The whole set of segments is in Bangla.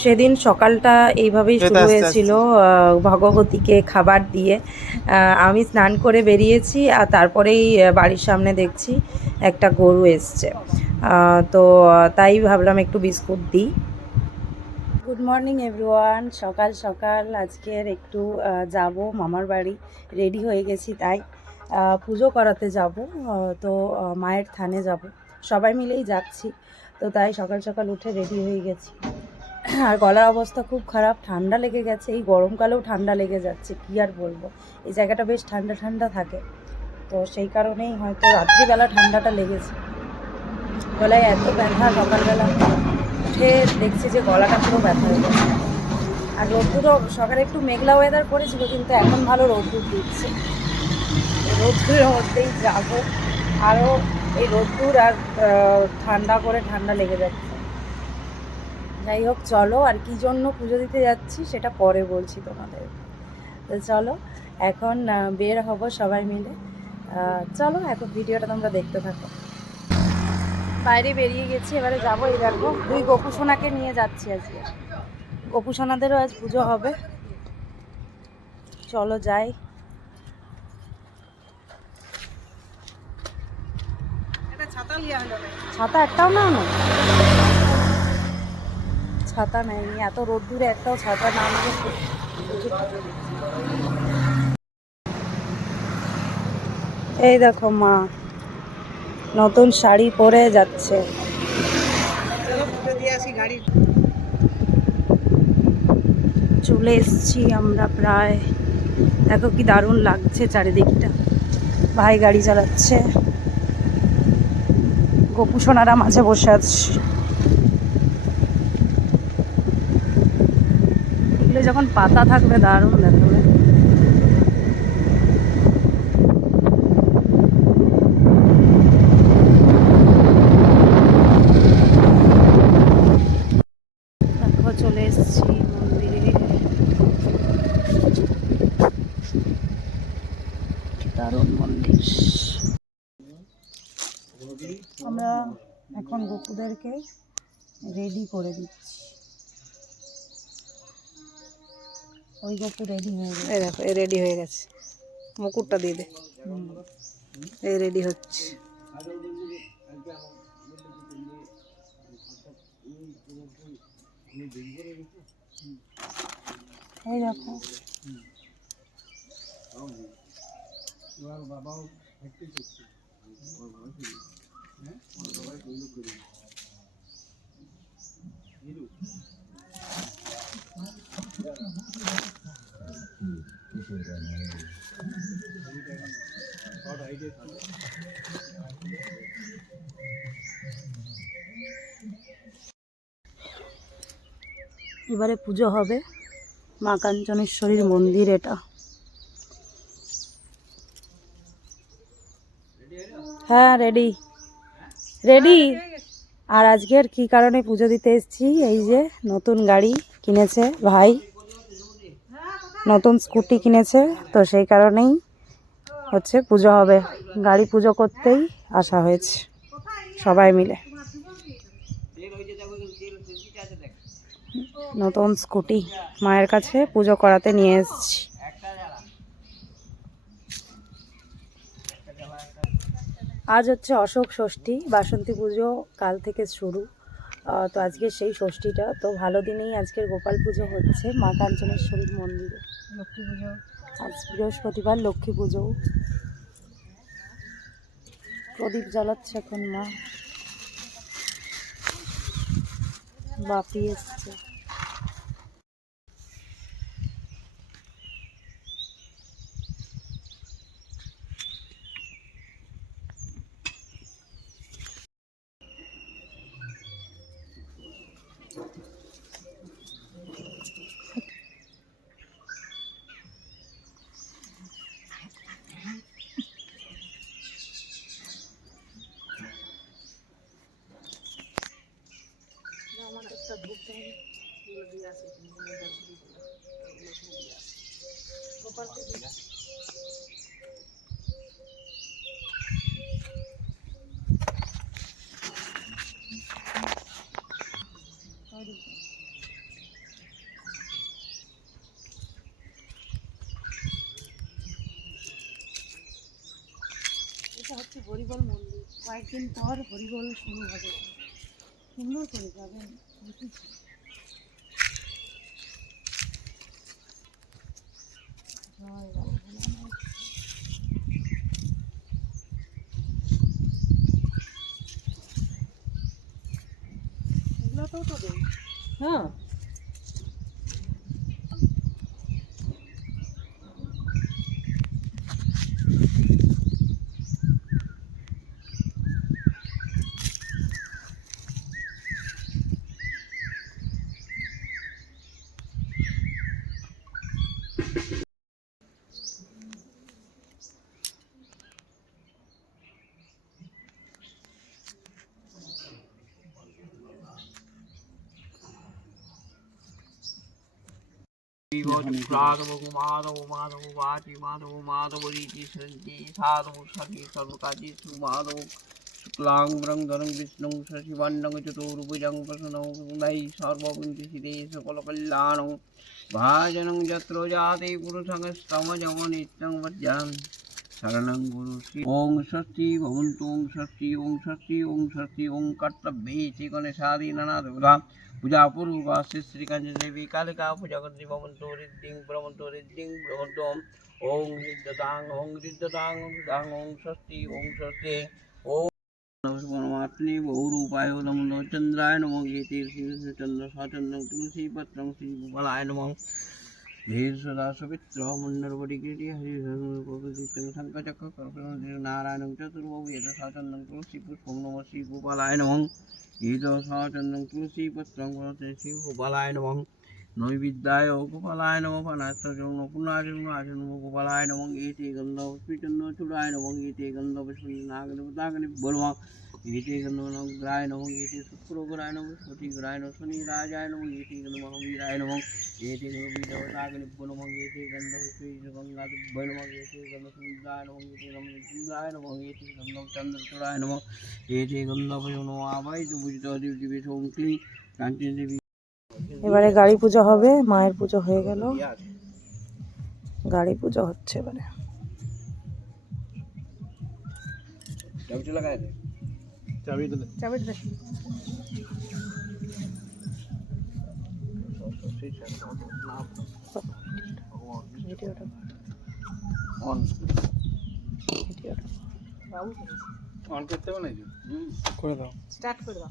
সেদিন সকালটা এইভাবেই শুরু হয়েছিল ভগবতীকে খাবার দিয়ে। আমি স্নান করে বেরিয়েছি আর তারপরেই বাড়ির সামনে দেখছি একটা গরু এসছে। তো তাই ভাবলাম একটু বিস্কুট দিই। গুড মর্নিং এভরিওয়ান সকাল সকাল। আজকের একটু যাব মামার বাড়ি। রেডি হয়ে গেছি তাই পুজো করাতে যাব। তো মায়ের থানে যাব। সবাই মিলেই যাচ্ছি। তো তাই সকাল সকাল উঠে রেডি হয়ে গেছি। আর গলার অবস্থা খুব খারাপ, ঠান্ডা লেগে গেছে। এই গরমকালেও ঠান্ডা লেগে যাচ্ছে, কী আর বলব? এই জায়গাটা বেশ ঠান্ডা ঠান্ডা থাকে। তো সেই কারণেই হয়তো রাত্রিবেলা ঠান্ডাটা লেগেছে। গলায় এত ব্যথা, সকালবেলা উঠে দেখছি যে গলাটা পুরো ব্যথা হয়ে গেছে। আর রোদ্দুরও, সকালে একটু মেঘলা ওয়েদার করেছিল, কিন্তু এখন ভালো রোদ্দুর দিচ্ছে। রোদ্দুরের মধ্যেই যাব। আরও এই রোদ্দুর আর ঠান্ডা করে ঠান্ডা লেগে যাচ্ছে। যাই হোক চলো আর কি জন্য পুজো দিতে যাচ্ছি সেটা পরে বলছি তোমাদের। তো চলো এখন বের হব সবাই মিলে। চলো এখন ভিডিওটা তোমরা দেখতে থাকো। বাইরে বেরিয়ে গেছি এবারে যাব এই দেখো দুই গোপুসোনাকে নিয়ে যাচ্ছি আজকে। গোপুসোনাদেরও আজ পুজো হবে। চলো যাই। ছাতা একটাও না? ছাতা নেয়নি, এত রোদ্দুরে একটাও ছাতা না এই দেখো মা, নতুন শাড়ি পরে যাচ্ছে। চলে এসছি আমরা প্রায়। দেখো কি দারুণ লাগছে চারিদিকটা। ভাই গাড়ি চালাচ্ছে। গোপুসোনারা মাঝে বসে আছে। যখন পাতা থাকবে, দারুণ দেখাবে। চলে এসেছি মন্দিরে। দারুণ মন্দির। আমরা এখন গপুদেরকে রেডি করে দিচ্ছি। ওই গপু রেডি হয়ে গেছে। এই দেখো রেডি হয়ে গেছে। মুকুটটা দিয়ে দে। এই রেডি হচ্ছে। এই দেখো। এবারে পুজো হবে মা কাঞ্চনেশ্বরীর মন্দির এটা। হ্যাঁ রেডি রেডি আর আজকের কি কারণে পুজো দিতে এসেছি? এই যে নতুন গাড়ি কিনেছে ভাই। নতুন স্কুটি কিনেছে, তো সেই কারণেই হচ্ছে পুজো হবে। গাড়ি পুজো করতেই আসা হয়েছে, সবাই মিলে। নতুন স্কুটি মায়ের কাছে পুজো করাতে নিয়ে এসেছি। আজ হচ্ছে অশোক ষষ্ঠী, বাসন্তী পুজো কাল থেকে শুরু। তো আজকে সেই ষষ্ঠীটা। তো ভালো দিনেই আজকের গোপাল পুজো হচ্ছে মা কাঞ্চনেশ্বরীর মন্দিরে। লক্ষ্মী পুজো। আজ বৃহস্পতিবার লক্ষ্মী পুজো। প্রদীপ জ্বালাচ্ছে এখন মা। বাপি এসছে। এটা হচ্ছে হরিবল মন্দির। কয়েকদিন পর হরিবল শুরু হবে। সুন্দর করে যাবেন। দেখেছি মাধব মাধব মাধব বাজি মাধব মাধব রীতি সঞ্জি সাধব সখী সর্বকাজী সুমাধব শুক্লাং বরং বিষ্ণু শশিবন্নং চতুর্ভুজং প্রসন্নং নাই সর্ববিন্দু সিদে সকল ভাজনং যত্র জাতে পুরুষং স্তমজম নিত্যং বজ্জান শরণং গুরু শ্রী ওং ষষ্ঠী ভবন্তু ওং ষষ্ঠী ওং ষষ্ঠী ওং ষষ্ঠী ওং কর্তব্যে চিকনে নানাদ পূজা পূর্বা শ্রী শ্রীকাঞ্চ দেবী কালিকা পূজা করতে ভবন্তু ঋদ্ধিং ভ্রমন্তু ঋদ্ধিং ভ্রমন্তু ওং হৃদ্যতাং ওং হৃদ্যতাং দাং ওং ষষ্ঠী ওং ষষ্ঠী ওং পরমাত্মনে বহুরূপায় নমো চন্দ্রায় নমো গীতে চন্দ্র সচন্দ্র তুলসী পত্রং শ্রী গোপালায় নমঃ ধীর মন্ডলপটি কীর্তি হরি প্রকৃতিং শঙ্কচক্র কর্পণ নারায়ণং চতুর্বাহু এত সচন্দং তুলসী পুষ্পং নম শ্রী গোপালায় নমঃ এত নমস্তে শ্রী গোপালায় নমঃ নৈবিদ্যায় গোপালায় নম ফনাস্ত জন্য পুনাচরণ আচরণ গোপালায় নমঃ এতে ఏటీ గంధమనం గురాయ నమో ఏటీ శుక్రో గురాయ నమో శృతి గురాయ నమో శని రాజాయ నమో ఏటీ గంధమనం వీరాయ నమో ఏటీ గంధమీ దేవతాకి నిప్పు నమో ఏటీ గంధం శ్రీ గంగా దుబ్బై నమో ఏటీ గంధ సుందరాయ నమో ఏటీ గంధం సుందరాయ నమో ఏటీ గంధం చంద్రచురాయ నమో ఏటీ గంధభయ నమో ఆవాయి దుభుజిత దివ్య సోంక్లి శాంతి దేవి এবারে গাড়ি পূজা হবে মায়ের পুজো হয়ে গেল গাড়ি পূজা হচ্ছে এবারে লাগায় চাবিটা দে। চাবিটা দে। ভিডিওটা অন। ভিডিওটা অন করতে হবে না করে দাও। স্টার্ট করে দাও।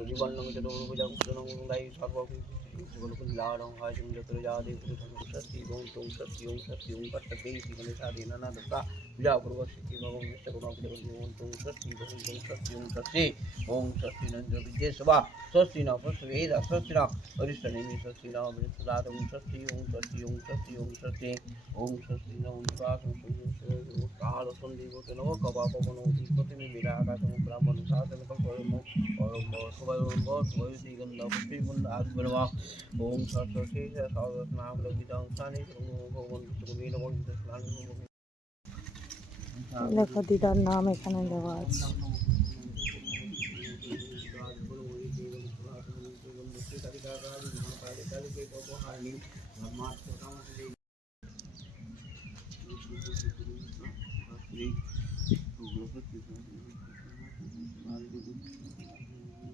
विष्णु ओम विष्णु ओम विष्णु देवी बहुत कालो मारो मानो बाजी मारो मानो मारो सर्वकाली सुमारो सुरंग विष्णु सुजीवन्नम चतुर्भुजं सुनं दै सर्वभूत लाडं हाजं जत्र जादे पुरुषं सस्ति ओम तुम सस्ति ओम सस्ति ओम कर्तव्ये जीवने साधे नना दत्ता पूजा पूर्वक सिद्धि भगवान विष्णु गुणाकुल ओम तुम सस्ति ओम तुम सस्ति ओम सस्ति ओम सस्ति नंद विद्ये सभा स्वस्ति न स्वस्ति वेद स्वस्ति न वरिष्ठ नेमि स्वस्ति न गंधा ओम सरस्वती नाम দেখো দিদার নাম এখানে দেওয়া আছে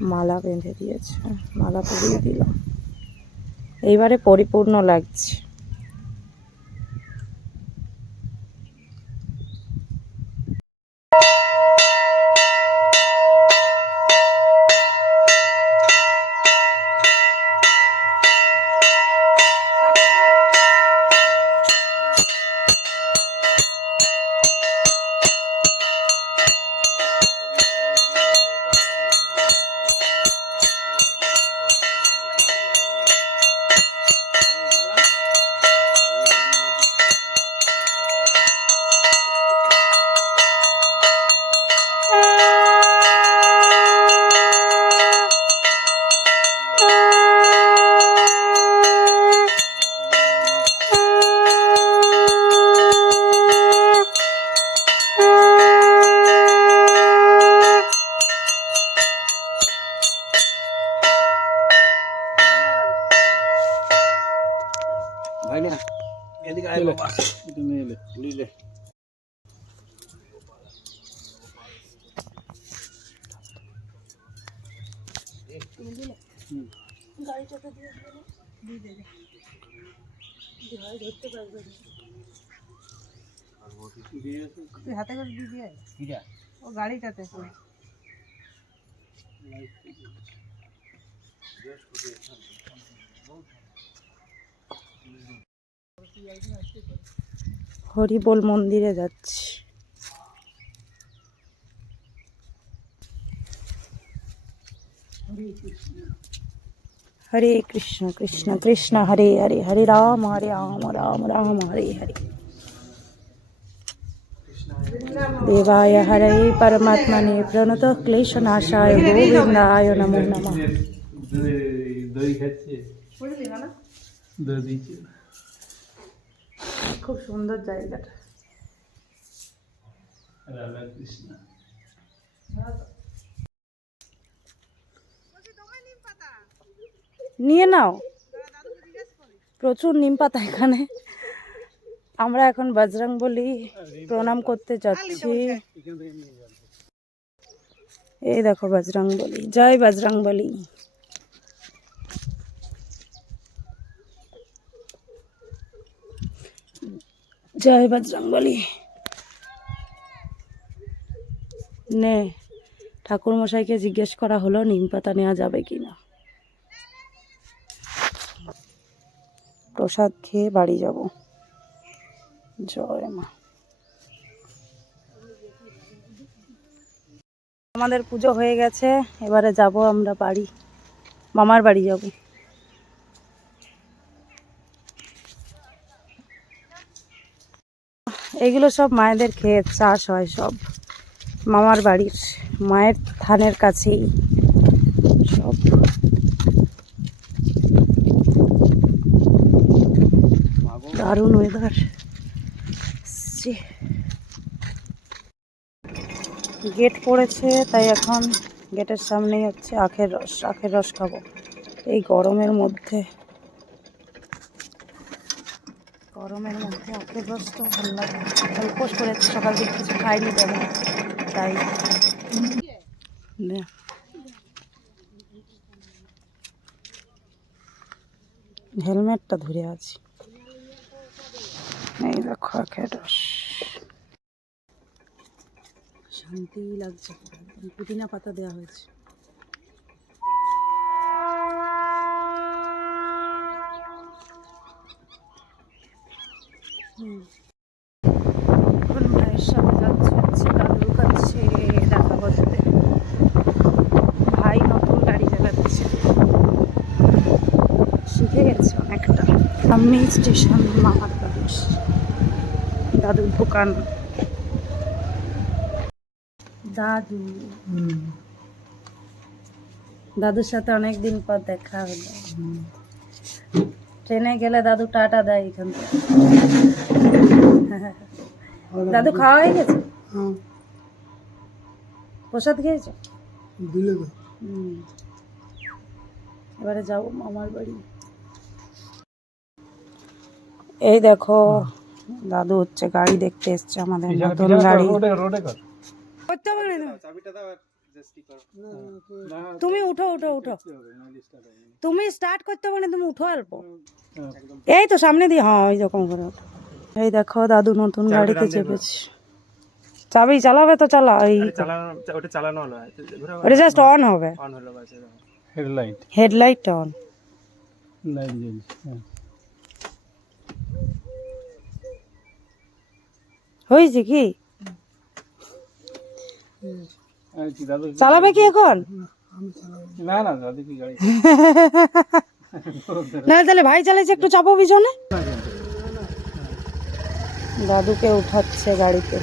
মালা বেঁধে দিয়েছে মালা পরিয়ে দিল। এইবারে পরিপূর্ণ লাগছে ভাই না এদিকে আয় বাবা তুমি এলে বুঝলে তুই হাতে করে দিয়ে দিয়ে আয়। কিরা? ও গাড়িটাতে তুই হরিবোল মন্দিরে যাচ্ছি। হরে কৃষ্ণ কৃষ্ণ কৃষ্ণ হরে হরে হরে রাম হরে রাম রাম রাম হরে হরে। দেবায় হরে পরমাত্মনে প্রণত ক্লেশনাশায় গোবিন্দায় নমো নমঃ। খুব সুন্দর জায়গাটা। রাধা কৃষ্ণ নিয়ে নাও। প্রচুর নিম পাতা এখানে। আমরা এখন বজরং বলি প্রণাম করতে যাচ্ছি। এই দেখো বজরং বলি। জয় বজরং বলি। জয় বজরং বলি। নে ঠাকুর মশাইকে জিজ্ঞেস করা হলো নিম পাতা নেওয়া যাবে কিনা। প্রসাদ খেয়ে বাড়ি যাব। জয় মা। আমাদের পুজো হয়ে গেছে, এবারে যাব আমরা বাড়ি। মামার বাড়ি যাব। এগুলো সব মায়েদের ক্ষেত, চাষ হয় সব। মামার বাড়ির, মায়ের ধানের কাছেই সব। দারুণ ওয়েদার গেট পড়েছে, তাই এখন গেটের সামনেই হচ্ছে আখের রস আখের রস খাব। এই গরমের মধ্যে। গরমের মধ্যে আখের রস তো ভালো লাগে উপোস করেছি, সকাল থেকে কিছু খাইনি তেমন, তাই। হেলমেটটা ধরে আছি। এই দেখো আখের রস শান্তি লাগছে। পুদিনা পাতা দেওয়া হয়েছে। এখন ভাইয়ের সাথে যাচ্ছে হচ্ছে দাদুর কাছে দেখা করতে। ভাই নতুন গাড়ি চালাচ্ছে। শিখে গেছে অনেকটা। সামনে স্টেশন বাড়ি দাদুর দোকান। দাদু। দাদুর সাথে অনেক দিন পর দেখা হলো। ট্রেনে গেলে দাদু টাটা দেয় এখান থেকে। দাদু খাওয়া হয়ে গেছে? প্রসাদ খেয়েছো? এবারে যাব মামার বাড়ি। এই দেখো। দাদু হচ্ছে গাড়ি দেখতে এসছে আমাদের নতুন গাড়ি। করতে পারে না? তুমি উঠো উঠো উঠো। তুমি স্টার্ট করতে পারে তুমি উঠো অল্প। এই তো সামনে দিয়ে হ্যাঁ ওই রকম করে এই দেখো দাদু নতুন গাড়িতে চেপেছে। চাবি চালাবে তো চালা এই ওটা চালানো হলো ওটা জাস্ট অন হবে। অন হলো বাস হেডলাইট হেডলাইটটা অন লাইট জ্বলছে হয়েছে কি? চালাবে কি এখন? না না দাদু না তাহলে ভাই চালাচ্ছে একটু চাপো পিছনে। দাদুকে উঠাচ্ছে গাড়িতে।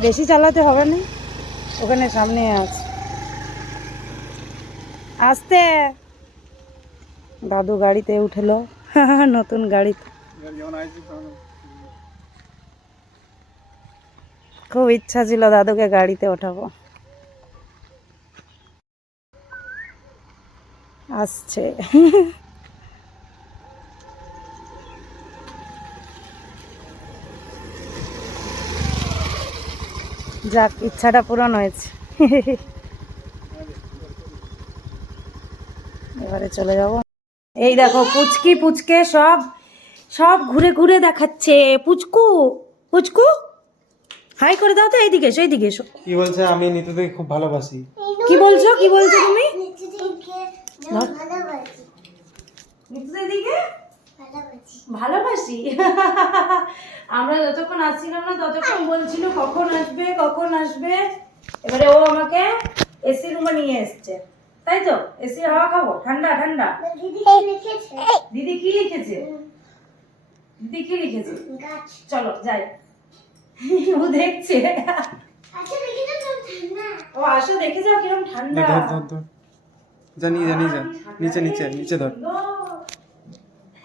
বেশি চালাতে হবে না। ওখানে সামনে আছে। আসতে। দাদু গাড়িতে উঠল। নতুন গাড়িতে। খুব ইচ্ছা ছিল দাদুকে গাড়িতে ওঠাবো। আসছে। যাক, ইচ্ছাটা পূরণ হয়েছে। এবারে চলে যাব। এই দেখো, পুচকি পুচকে সব সব ঘুরে ঘুরে দেখাচ্ছে। পুচকু পুচকু? হাই করে দাও তো এইদিকে এসো এইদিকে এসো। কি বলছে? আমি নিতুকে খুব ভালোবাসি। কি বলছো? কি বলছো তুমি? ভালোবাসি। আমরা যতক্ষণ আসছিলাম না ততক্ষণ বলছিল কখন আসবে কখন আসবে। এবারে ও আমাকে এসি রুমে নিয়ে এসছে। তাই তো? এসির হাওয়া খাব? ঠান্ডা ঠান্ডা? দিদি কি লিখেছে? দিদি কি লিখেছে? চলো যাই। ও দেখছে। ও আসো দেখে যাও কিরম ঠান্ডা। যা নিয়ে যা নিয়ে যা। নিচে নিচে নিচে ধর।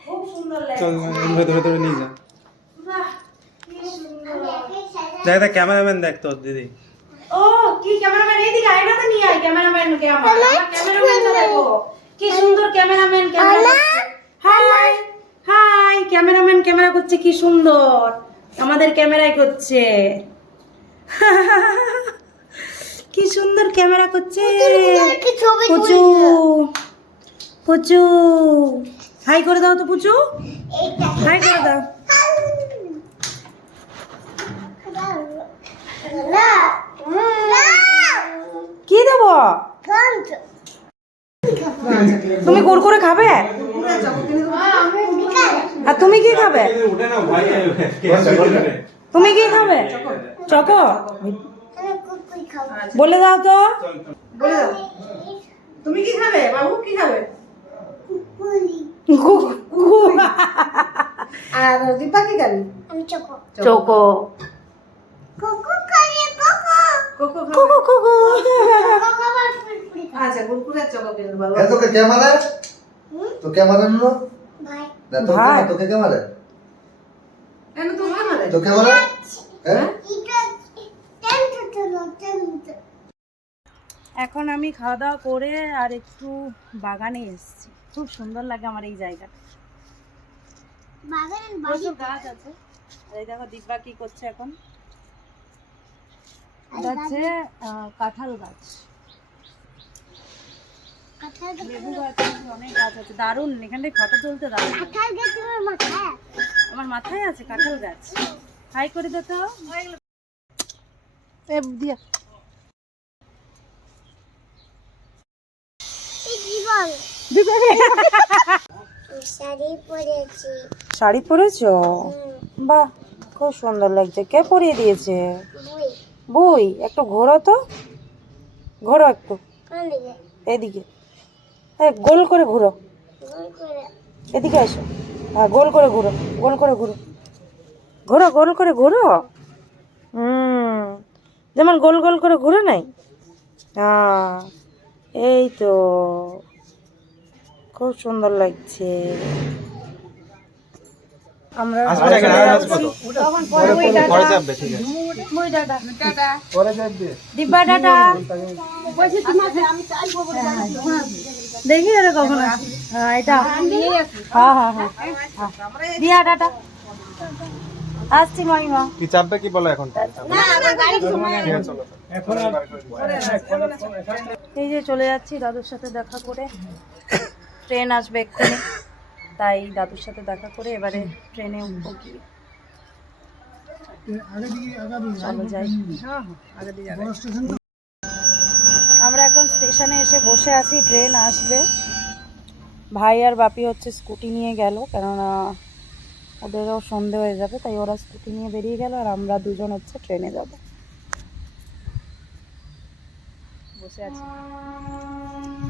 খুব সুন্দর লাগে চল ধরে ধরে ধরে নিয়ে যা। বাহ, কি সুন্দর। দেখ দেখ ক্যামেরাম্যান দেখ তোর দিদি। ও কি ক্যামেরাম্যান? এইদিকে আয়নাতে নিয়ে আয় ক্যামেরাম্যান কে আমার। ক্যামেরাম্যানটা দেখো। কি সুন্দর cameraman camera hi hi cameraman camera করছে কি সুন্দর। আমাদের ক্যামেরাই করছে। কি সুন্দর ক্যামেরা করছে। পুচু পুচু। হাই করে দাও তো পুচু। হাই করে দাও। কি দেবো? তুমি কুরকুরে খাবে? আর তুমি কি খাবে? তুমি কি খাবে? চকো। বলে দাও তো। বলে দাও। তুমি কি খাবে? বাবু কি খাবে? আর দীপা কি খাবি? চকো। Coco coco. আচ্ছা চকো কিনে তোকে তো ভাই। তোকে কে মারে হ্যাঁ? এখন আমি খাওয়া দাওয়া করে আর একটু বাগানে এসেছি। খুব সুন্দর লাগে আমার এই জায়গাটা। প্রচুর গাছ আছে। আর এই দেখো দিব্যা কি করছে এখন? হচ্ছে আহ, কাঁঠাল গাছ। লেবু গাছ আছে, অনেক গাছ আছে দারুণ এখানটায় ফটো তুলতে দারুণ আমার মাথায় আছে কাঁঠাল গাছ হাই করে দিয়া শাড়ি পরেছ? বাহ খুব সুন্দর লাগছে। কে পরিয়ে দিয়েছে? বই। একটু ঘোরো তো। ঘোরো একটু। এদিকে। হ্যাঁ গোল করে ঘুরো। এদিকে এসো। হ্যাঁ গোল করে ঘুরো গোল করে ঘুরো। ঘোরো গোল করে ঘুরো? হুম যেমন গোল গোল করে ঘুরে নাই? হ্যাঁ এই তো খুব সুন্দর লাগছে। আমরা এখানে। তখন পরে দেখি এটা কখন হ্যাঁ এটা। হ্যাঁ হ্যাঁ হ্যাঁ। হ্যাঁ। দিয়া টাটা। আসছি মাইমা কি চাপবে কি বলো এখন? চলো এই যে চলে যাচ্ছি দাদুর সাথে দেখা করে। ট্রেন আসবে এক্ষুনি। তাই দাদুর সাথে দেখা করে এবারে ট্রেনে উঠবো কি চলো যাই। আমরা এখন স্টেশনে এসে বসে আছি ট্রেন আসবে। ভাই আর বাপি হচ্ছে স্কুটি নিয়ে গেল কেননা ওদেরও সন্ধে হয়ে যাবে তাই ওরা স্কুটি নিয়ে বেরিয়ে গেল আর আমরা দুজন হচ্ছে ট্রেনে যাব। বসে আছি।